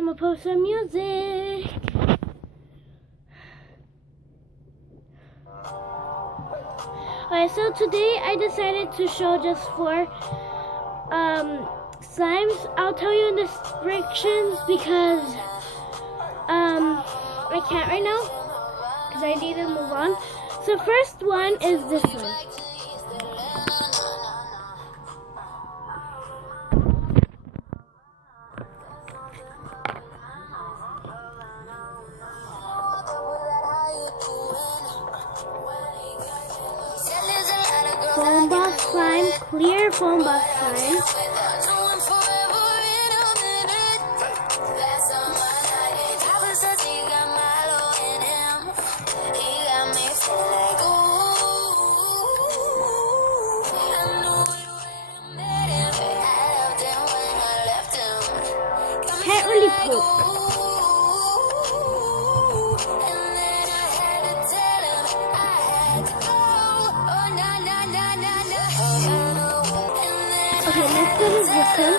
Time to post some music. Alright, so today I decided to show just 4 slimes. I'll tell you in the restrictions because I can't right now because I need to move on. So first one is this one. Foam boss slime, clear foam boss slime. Can't really poke. Okay, next one is this one.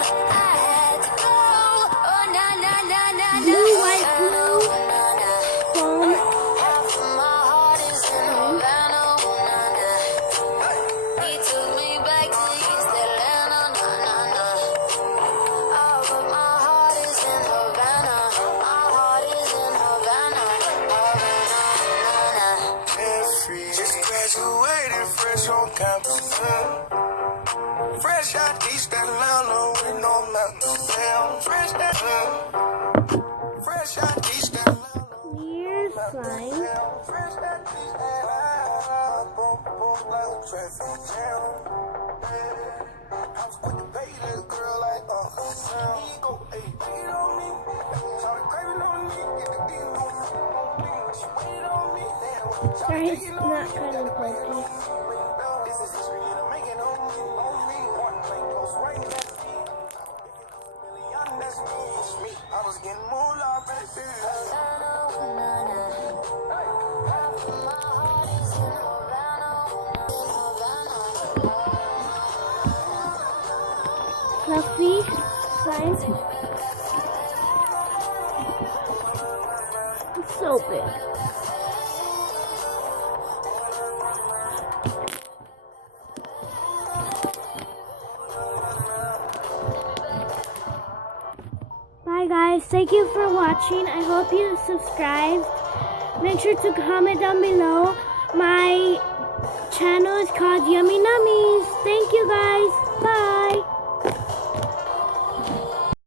Blue, white, blue, foam. Just graduated fresh on campus. Fresh out East Atlanta with no mountains. Damn, fresh out East Atlanta. Clear slime. Fresh out East Atlanta. Boom, boom, like a traffic jam. I was quick to pay this girl like, here you go, hey, take it on me. Started craving on me, get the deal on me. She waited on me, damn. Sorry, it's not kind of pokey. This is history and I'm making on me. One plane close right next to me. Million, that's me, it's me. I was getting moolah, baby. Fluffy slime. It's so big. Bye guys, thank you for watching. I hope you subscribed. Make sure to comment down below. My channel is called Yummy Nummies. Thank you guys. Bye.